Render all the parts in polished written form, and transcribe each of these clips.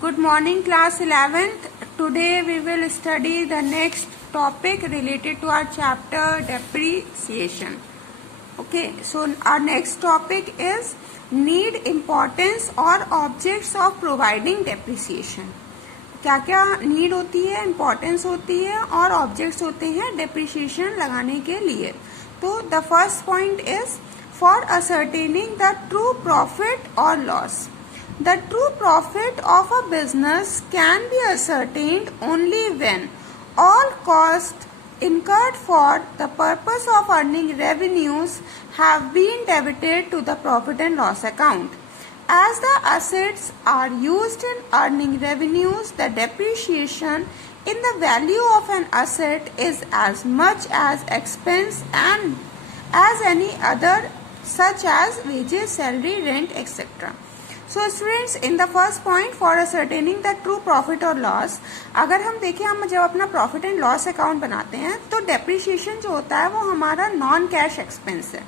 Good morning, class 11th. Today we will study the next topic related to our chapter depreciation. Okay, so our next topic is need, importance or objects of providing depreciation. क्या क्या need होती है, importance होती है और objects होते हैं depreciation लगाने के लिए. तो the first point is for ascertaining the true profit और loss. The true profit of a business can be ascertained only when all costs incurred for the purpose of earning revenues have been debited to the profit and loss account. As the assets are used in earning revenues, the depreciation in the value of an asset is as much as expense and as any other, such as wages, salary, rent, etc. So students, in the first point for ascertaining the true profit or loss, अगर हम देखें, हम जब अपना profit and loss account बनाते हैं तो depreciation जो होता है वो हमारा नॉन कैश एक्सपेंस है.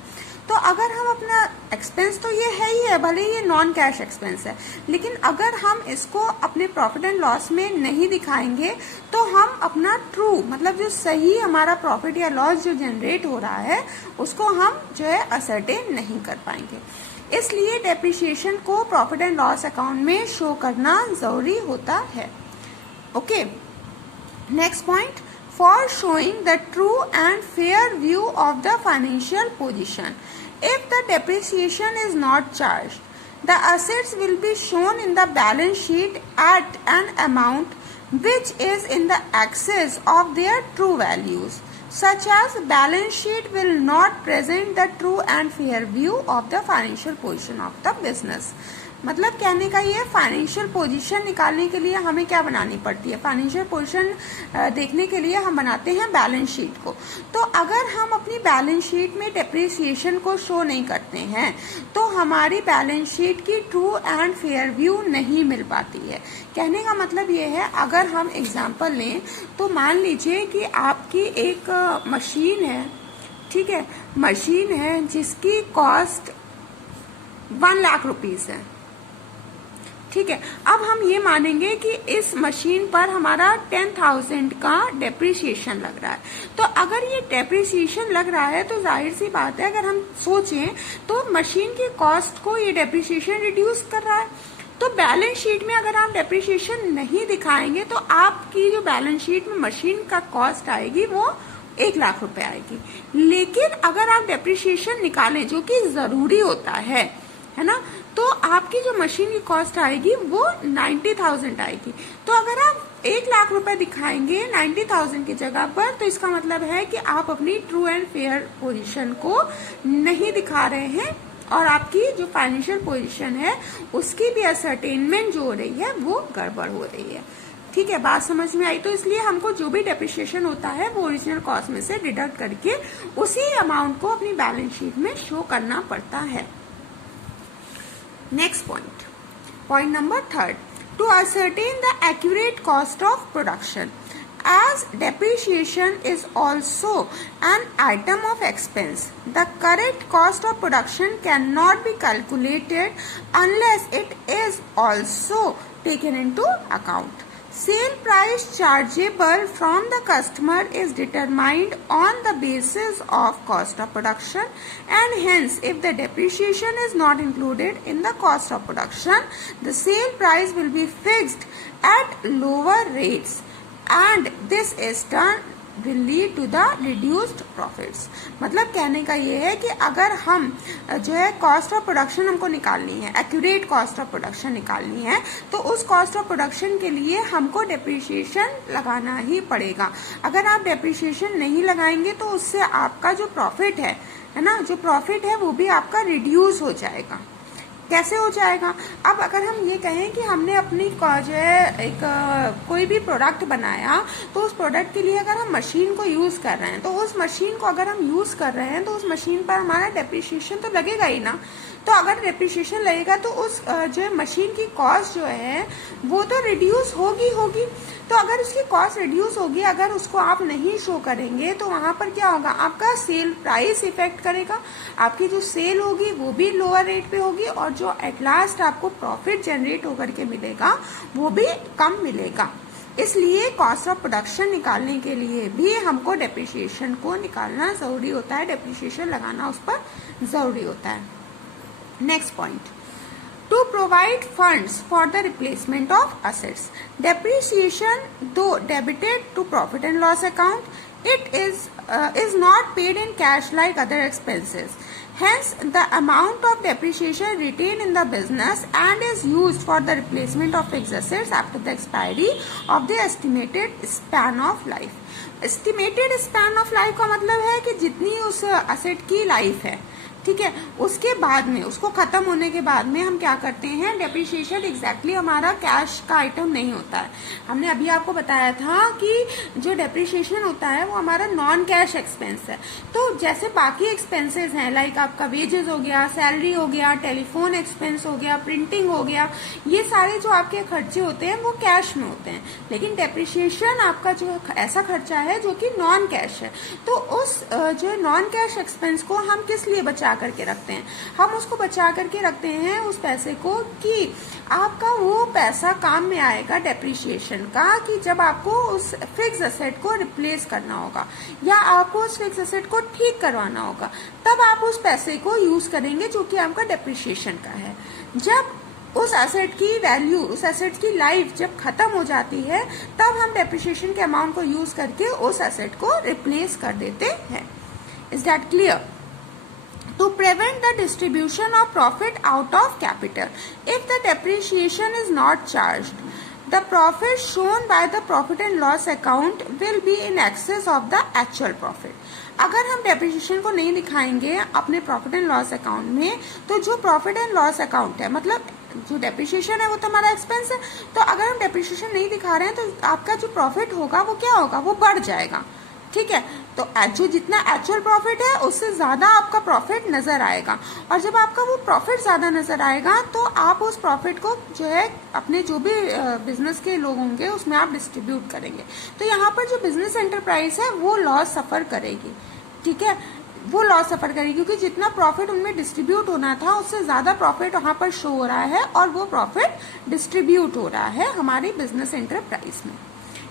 तो अगर हम अपना एक्सपेंस तो ये है ही है, भले ये नॉन कैश एक्सपेंस है, लेकिन अगर हम इसको अपने प्रॉफिट एंड लॉस में नहीं दिखाएंगे तो हम अपना ट्रू मतलब जो सही हमारा प्रॉफिट या लॉस जो जनरेट हो रहा है उसको हम जो है असर्टेन नहीं कर पाएंगे. इसलिए डेप्रिसिएशन को प्रॉफिट एंड लॉस अकाउंट में शो करना जरूरी होता है. Okay, next point for showing the true and fair view of the financial position. If the depreciation is not charged, the assets will be shown in the balance sheet at an amount which is in the excess of their true values, such as balance sheet will not present the true and fair view of the financial position of the business. मतलब कहने का ये financial position निकालने के लिए हमें क्या बनानी पड़ती है, फाइनेंशियल पोजीशन देखने के लिए हम बनाते हैं बैलेंस शीट को. तो अगर हम अपनी बैलेंस शीट में डेप्रिसिएशन को शो नहीं करते हैं तो हमारी बैलेंस शीट की ट्रू एंड फेयर व्यू नहीं मिल पाती है. कहने का मतलब ये है, अगर हम एग्जांपल लें तो मान लीजिए कि आपकी एक मशीन है, ठीक है, मशीन है जिसकी कॉस्ट 1 लाख रुपीस है, ठीक है. अब हम ये मानेंगे कि इस मशीन पर हमारा 10,000 का डेप्रिसिएशन लग रहा है. तो अगर ये डेप्रिसिएशन लग रहा है तो जाहिर सी बात है, अगर हम सोचें तो मशीन की कॉस्ट को ये डेप्रिसिएशन रिड्यूस कर रहा है. तो बैलेंस शीट में अगर आप डेप्रिसिएशन नहीं दिखाएंगे तो आपकी जो बैलेंस शीट में मशीन का कॉस्ट आएगी वो 1 लाख रुपए आएगी. लेकिन अगर आप डेप्रिसिएशन निकालें जो कि जरूरी होता है ना, तो आपकी जो मशीन की कॉस्ट आएगी वो 90,000 आएगी. तो अगर आप 1 लाख रुपए दिखाएंगे 90,000 की जगह पर, तो इसका मतलब है कि आप अपनी ट्रू एंड फेयर पोजीशन को नहीं दिखा रहे हैं और आपकी जो फाइनेंशियल पोजीशन है उसकी भी असर्टेनमेंट जो हो रही है वो गड़बड़ हो रही है. ठीक है, बात समझ में आई. तो इसलिए हमको जो भी डेप्रिसिएशन होता है वो ओरिजिनल कॉस्ट में से डिडक्ट करके उसी अमाउंट को अपनी बैलेंस शीट में शो करना पड़ता है. Next point, point number 3, to ascertain the accurate cost of production. As depreciation is also an item of expense, the correct cost of production cannot be calculated unless it is also taken into account. Sale price chargeable from the customer is determined on the basis of cost of production, and hence if the depreciation is not included in the cost of production, the sale price will be fixed at lower rates, and this is done will lead to the reduced profits. मतलब कहने का ये है कि अगर हम जो है कॉस्ट ऑफ प्रोडक्शन हमको निकालनी है, एक्यूरेट कॉस्ट ऑफ प्रोडक्शन निकालनी है, तो उस कॉस्ट ऑफ प्रोडक्शन के लिए हमको डेप्रिसिएशन लगाना ही पड़ेगा. अगर आप डेप्रिसिएशन नहीं लगाएंगे तो उससे आपका जो प्रॉफिट है ना, जो प्रॉफिट है वो भी आपका रिड्यूस हो जाएगा. कैसे हो जाएगा? अब अगर हम ये कहें कि हमने अपनी जो है एक कोई भी प्रोडक्ट बनाया, तो उस प्रोडक्ट के लिए अगर हम मशीन को यूज कर रहे हैं, तो उस मशीन को अगर हम यूज कर रहे हैं तो उस मशीन पर हमारा डेप्रिसिएशन तो लगेगा ही ना. तो अगर डेप्रिसिएशन लगेगा तो उस जो है मशीन की कॉस्ट जो है वो तो रिड्यूस होगी। तो अगर उसकी कॉस्ट रिड्यूस होगी, अगर उसको आप नहीं शो करेंगे तो वहां पर क्या होगा, आपका सेल प्राइस इफेक्ट करेगा, आपकी जो सेल होगी वो भी लोअर रेट पे होगी और जो एट लास्ट आपको प्रॉफिट जनरेट होकर के मिलेगा वो भी कम मिलेगा। इसलिए कॉस्ट ऑफ प्रोडक्शन निकालने के लिए भी हमको डेप्रिसिएशन को निकालना जरूरी होता है, डेप्रिसिएशन लगाना उस पर जरूरी होता है। Next point, to provide funds for the replacement of assets. Depreciation, though debited to profit and loss account, it is not paid in cash like other expenses. Hence, the amount of depreciation retained in the business and is used for the replacement of fixed assets after the expiry of the estimated span of life. Estimated span of life का मतलब है कि जितनी उस asset की life है, ठीक है, उसके बाद में, उसको खत्म होने के बाद में हम क्या करते हैं, डेप्रिसिएशन एग्जैक्टली हमारा कैश का आइटम नहीं होता है। हमने अभी आपको बताया था कि जो डेप्रिसिएशन होता है वो हमारा नॉन कैश एक्सपेंस है। तो जैसे बाकी एक्सपेंसेस हैं, लाइक आपका वेजेस हो गया, सैलरी हो गया, टेलीफोन एक्सपेंस हो गया, प्रिंटिंग हो गया, ये सारे जो आपके खर्चे होते हैं वो कैश में होते हैं। लेकिन डेप्रिसिएशन आपका जो ऐसा खर्चा है जो कि नॉन कैश है। तो उस जो नॉन कैश एक्सपेंस को हम किस लिए बचा करके रखते हैं, हम उसको बचा करके रखते हैं उस पैसे को कि आपका वो पैसा काम में आएगा डेप्रिसिएशन का, कि जब आपको उस फिक्स एसेट को रिप्लेस करना होगा या आपको उस फिक्स एसेट को ठीक करवाना होगा, तब आप उस पैसे को यूज करेंगे जो कि आपका डेप्रिसिएशन का है। जब उस एसेट की वैल्यू, उस एसेट की लाइफ जब खत्म हो जाती है, तब हम डेप्रिसिएशन के अमाउंट को यूज करके उस एसेट को रिप्लेस कर देते हैं। Is that clear? To prevent the distribution of profit out of capital, if the depreciation is not charged, the profit shown by the profit and loss account will be in excess of the actual profit. अगर हम depreciation को नहीं दिखाएंगे अपने profit and loss account में, तो जो profit and loss account है, मतलब जो डेप्रिसिएशन है वो तो हमारा एक्सपेंस है, तो अगर हम डेप्रिसिएशन नहीं दिखा रहे हैं तो आपका जो प्रॉफिट होगा वो क्या होगा, वो बढ़ जाएगा। ठीक है, तो जो जितना एक्चुअल प्रॉफिट है उससे ज्यादा आपका प्रॉफिट नजर आएगा, और जब आपका वो प्रॉफिट ज्यादा नजर आएगा तो आप उस प्रॉफिट को जो है अपने जो भी बिजनेस के लोग होंगे उसमें आप डिस्ट्रीब्यूट करेंगे। तो यहाँ पर जो बिजनेस एंटरप्राइज है वो लॉस सफर करेगी। ठीक है, वो लॉस सफर करेगी क्योंकि जितना प्रॉफिट उनमें डिस्ट्रीब्यूट होना था उससे ज्यादा प्रॉफिट वहां पर शो हो रहा है और वो प्रॉफिट डिस्ट्रीब्यूट हो रहा है हमारी बिजनेस एंटरप्राइज में।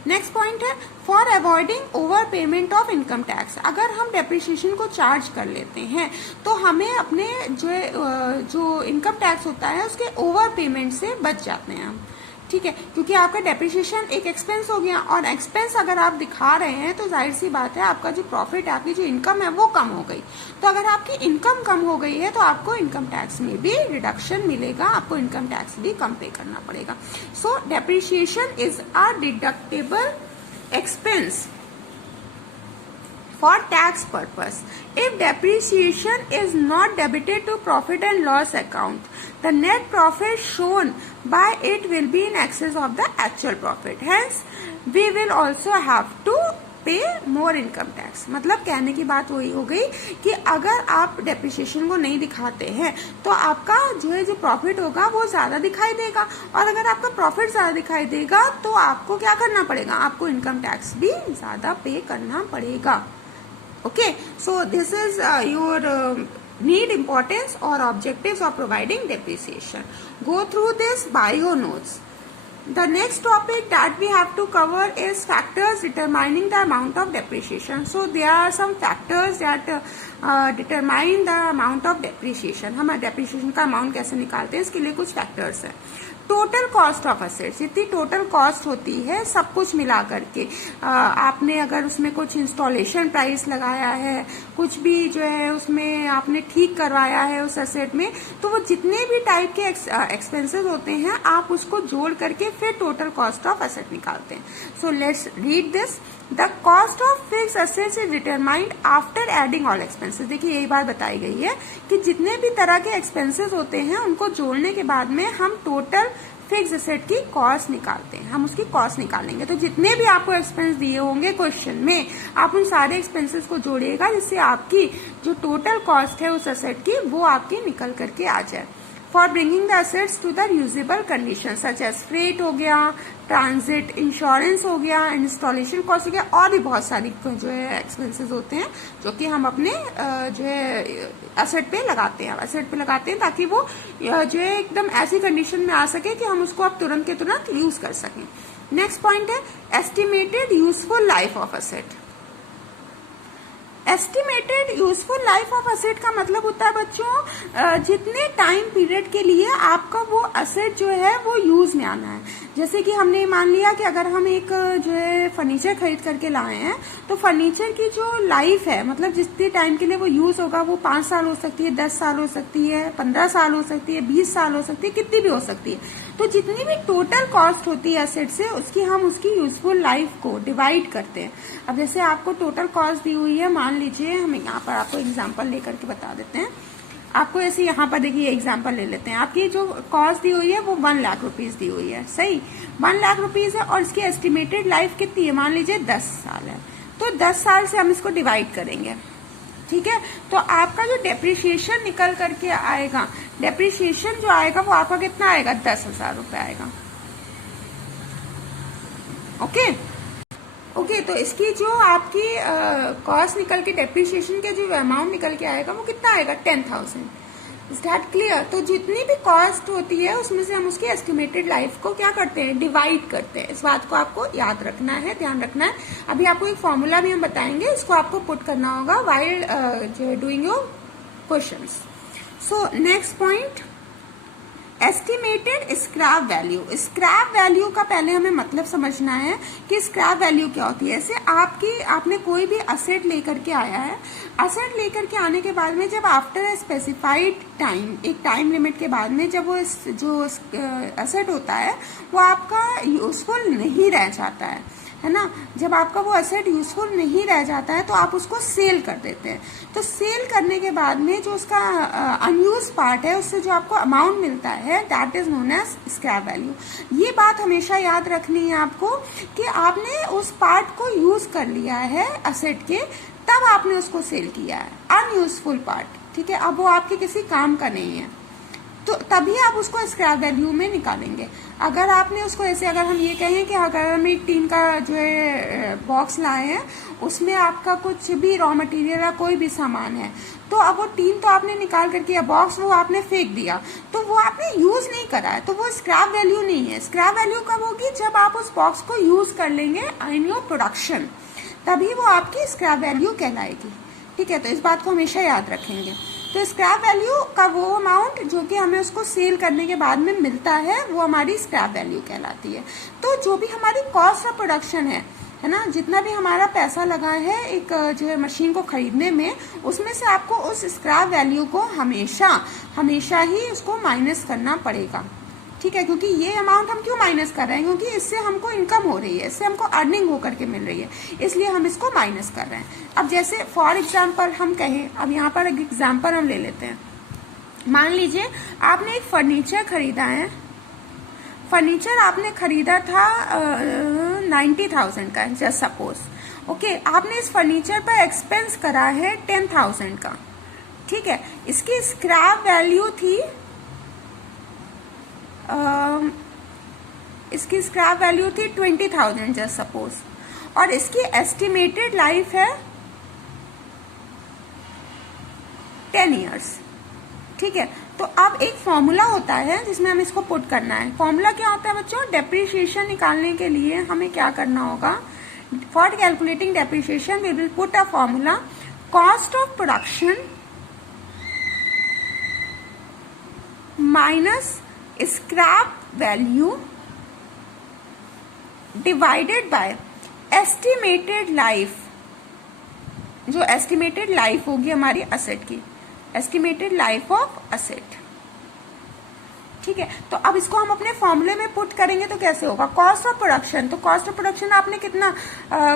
नेक्स्ट पॉइंट है for avoiding over payment of income tax. अगर हम डेप्रिसिएशन को चार्ज कर लेते हैं तो हमें अपने जो इनकम टैक्स होता है उसके ओवर पेमेंट से बच जाते हैं हम। ठीक है, क्योंकि आपका डेप्रिसिएशन एक एक्सपेंस हो गया, और एक्सपेंस अगर आप दिखा रहे हैं तो जाहिर सी बात है आपका जो प्रॉफिट है, आपकी जो इनकम है वो कम हो गई। तो अगर आपकी इनकम कम हो गई है तो आपको इनकम टैक्स में भी रिडक्शन मिलेगा, आपको इनकम टैक्स भी कम पे करना पड़ेगा। सो depreciation is a deductible expense for tax purpose. If depreciation is not debited to profit and loss account, the net profit shown by it will be in excess of the actual profit. Hence, we will also have to pay more income tax. मतलब कहने की बात वही हो गई कि अगर आप डेप्रिसिएशन को नहीं दिखाते हैं तो आपका जो प्रॉफिट होगा वो ज्यादा दिखाई देगा, और अगर आपका प्रॉफिट ज्यादा दिखाई देगा तो आपको क्या करना पड़ेगा, आपको इनकम टैक्स भी ज्यादा पे करना पड़ेगा। Okay, so this is your need, importance or objectives of providing depreciation. Go through this by your notes. The next topic that we have to cover is factors determining the amount of depreciation. So there are some factors that determine the amount of depreciation. हम depreciation का amount कैसे निकालते हैं, इसके लिए कुछ factors हैं। Total cost of assets, जितनी टोटल कॉस्ट होती है सब कुछ मिला करके, आपने अगर उसमें कुछ इंस्टॉलेशन प्राइस लगाया है, कुछ भी जो है उसमें आपने ठीक करवाया है उस असेट में, तो वो जितने भी टाइप के एक्सपेंसेस होते हैं आप उसको जोड़ करके फिर टोटल कॉस्ट ऑफ असेट निकालते हैं। So let's read this. The cost of fix assets is determined after adding all expenses. देखिए यही बात बताई गई है कि जितने भी तरह के एक्सपेंसेस होते हैं उनको जोड़ने के बाद में हम टोटल फिक्स एसेट की कॉस्ट निकालते हैं, हम उसकी कॉस्ट निकालेंगे। तो जितने भी आपको एक्सपेंस दिए होंगे क्वेश्चन में, आप उन सारे एक्सपेंसेस को जोड़िएगा जिससे आपकी जो टोटल कॉस्ट है उस एसेट की वो आपकी निकल करके आ जाए। For bringing the assets to the usable condition such as freight हो गया, ट्रांजिट, इंश्योरेंस हो गया, इंस्टॉलेशन कॉस्ट हो गया, और भी बहुत सारी जो है एक्सपेंसेस होते हैं जो कि हम अपने जो है एसेट पे लगाते हैं ताकि वो जो है एकदम ऐसी कंडीशन में आ सके कि हम उसको अब तुरंत के तुरंत यूज कर सकें। नेक्स्ट पॉइंट है estimated useful life of asset. Estimated useful life of asset का मतलब होता है बच्चों जितने टाइम पीरियड के लिए आपका वो एसेट जो है वो यूज में आना है। जैसे कि हमने मान लिया कि अगर हम एक जो है फर्नीचर खरीद करके लाए हैं तो फर्नीचर की जो लाइफ है, मतलब जितने टाइम के लिए वो यूज होगा, वो 5 साल हो सकती है, 10 साल हो सकती है, 15 साल हो सकती है, 20 साल हो सकती है, कितनी भी हो सकती है। तो जितनी भी टोटल कॉस्ट होती है एसेट से हम उसकी यूजफुल लाइफ को डिवाइड करते हैं। अब जैसे आपको टोटल कॉस्ट दी हुई है, मान लीजिए हम यहाँ पर आपको एग्जाम्पल लेकर के बता देते हैं। आपको ऐसे यहाँ पर देखिए एग्जाम्पल ले लेते हैं। आपकी जो कॉस्ट दी हुई है वो 1 लाख रुपीज दी हुई है, सही 1 लाख रुपीज है, और इसकी एस्टिमेटेड लाइफ कितनी है, मान लीजिए 10 साल है। तो 10 साल से हम इसको डिवाइड करेंगे, ठीक है। तो आपका जो डेप्रिसिएशन निकल करके आएगा, डेप्रिसिएशन जो आएगा वो आपका कितना आएगा, 10,000 रुपए आएगा। ओके, तो इसकी जो आपकी कॉस्ट निकल के डेप्रिसिएशन के जो अमाउंट निकल के आएगा वो कितना आएगा, 10,000। Is that clear? तो जितनी भी कॉस्ट होती है उसमें से हम उसकी एस्टिमेटेड लाइफ को क्या करते हैं, डिवाइड करते हैं। इस बात को आपको याद रखना है, ध्यान रखना है। अभी आपको एक फॉर्मूला भी हम बताएंगे, इसको आपको पुट करना होगा while doing your questions. So next point, estimated scrap value. Scrap value का पहले हमें मतलब समझना है कि स्क्रैप वैल्यू क्या होती है। ऐसे आपने कोई भी असेट लेकर के आया है, असेट लेकर के आने के बाद में जब आफ्टर ए स्पेसिफाइड टाइम, एक टाइम लिमिट के बाद में जब वो जो असेट होता है वो आपका यूजफुल नहीं रह जाता है ना, जब आपका वो एसेट यूजफुल नहीं रह जाता है तो आप उसको सेल कर देते हैं। तो सेल करने के बाद में जो उसका अनयूज पार्ट है उससे जो आपको अमाउंट मिलता है that is known as scrap value. ये बात हमेशा याद रखनी है आपको कि आपने उस पार्ट को यूज कर लिया है एसेट के, तब आपने उसको सेल किया है, अनयूजफुल पार्ट, ठीक है। अब वो आपके किसी काम का नहीं है तो तभी आप उसको स्क्रैप वैल्यू में निकालेंगे। अगर आपने उसको ऐसे, अगर हम ये कहें कि अगर हम एक टीन का जो है बॉक्स लाए हैं, उसमें आपका कुछ भी रॉ मटेरियल या कोई भी सामान है, तो अब वो टीन तो आपने निकाल करके या बॉक्स वो आपने फेंक दिया, तो वो आपने यूज नहीं करा है, तो वो स्क्रैप वैल्यू नहीं है। स्क्रैप वैल्यू कब होगी, जब आप उस बॉक्स को यूज कर लेंगे इन योर प्रोडक्शन, तभी वो आपकी स्क्रैप वैल्यू कहलाएगी, ठीक है। तो इस बात को हमेशा याद रखेंगे। तो स्क्रैप वैल्यू का वो अमाउंट जो कि हमें उसको सेल करने के बाद में मिलता है वो हमारी स्क्रैप वैल्यू कहलाती है। तो जो भी हमारी कॉस्ट ऑफ प्रोडक्शन है ना, जितना भी हमारा पैसा लगा है एक जो है मशीन को खरीदने में, उसमें से आपको उस स्क्रैप वैल्यू को हमेशा ही उसको माइनस करना पड़ेगा, ठीक है। क्योंकि ये अमाउंट हम क्यों माइनस कर रहे हैं, क्योंकि इससे हमको इनकम हो रही है, इससे हमको अर्निंग होकर के मिल रही है, इसलिए हम इसको माइनस कर रहे हैं। अब जैसे फॉर एग्जाम्पल हम कहें, अब यहाँ पर एक एग्जाम्पल हम ले लेते हैं। मान लीजिए आपने एक फर्नीचर खरीदा है, फर्नीचर आपने खरीदा था 90,000 का, जस्ट सपोज, ओके। आपने इस फर्नीचर पर एक्सपेंस करा है 10,000 का, ठीक है। इसकी स्क्रैप वैल्यू थी इसकी स्क्रैप वैल्यू थी 20,000 जस्ट सपोज, और इसकी एस्टिमेटेड लाइफ है 10 इयर्स, ठीक है। तो अब एक फॉर्मूला होता है जिसमें हमें इसको पुट करना है। फॉर्मूला क्या होता है बच्चों, डेप्रिसिएशन निकालने के लिए हमें क्या करना होगा, for calculating depreciation we will put a formula, cost of production minus scrap value divided by estimated life, जो एस्टिमेटेड लाइफ होगी हमारी असेट की, एस्टिमेटेड लाइफ ऑफ असेट, ठीक है। तो अब इसको हम अपने फॉर्मूले में पुट करेंगे तो कैसे होगा, कॉस्ट ऑफ प्रोडक्शन। तो कॉस्ट ऑफ प्रोडक्शन आपने कितना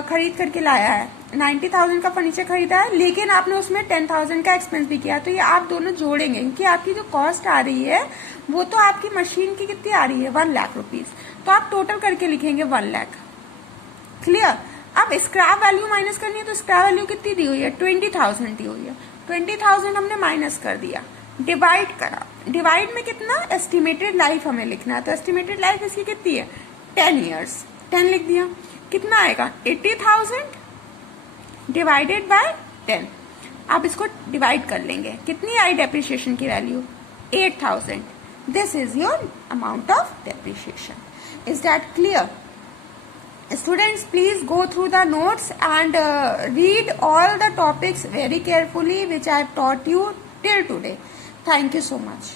खरीद करके लाया है, 90,000 का फर्नीचर खरीदा है, लेकिन आपने उसमें 10,000 का एक्सपेंस भी किया। तो ये आप दोनों जोड़ेंगे, क्योंकि आपकी जो कॉस्ट आ रही है वो तो आपकी मशीन की कितनी आ रही है, 1 लाख रुपीज। तो आप टोटल करके लिखेंगे 1 लाख। क्लियर। अब स्क्रैप वैल्यू माइनस करनी है, तो स्क्रैप वैल्यू कितनी दी हुई है, 20,000 दी हुई है। 20,000 हमने माइनस कर दिया, डिवाइड करा। डिवाइड में कितना, एस्टिमेटेड लाइफ हमें लिखना है। तो एस्टिमेटेड लाइफ इसकी कितनी है, 10 ईयर्स। 10 लिख दिया। कितना आएगा, 80,000 डिवाइडेड बाय 10। आप इसको डिवाइड कर लेंगे, कितनी आई डेप्रिसिएशन की value, 8,000। This is your amount of depreciation. Is that clear? Students, please go through the notes and read all the topics very carefully which I have taught you till today. Thank you so much.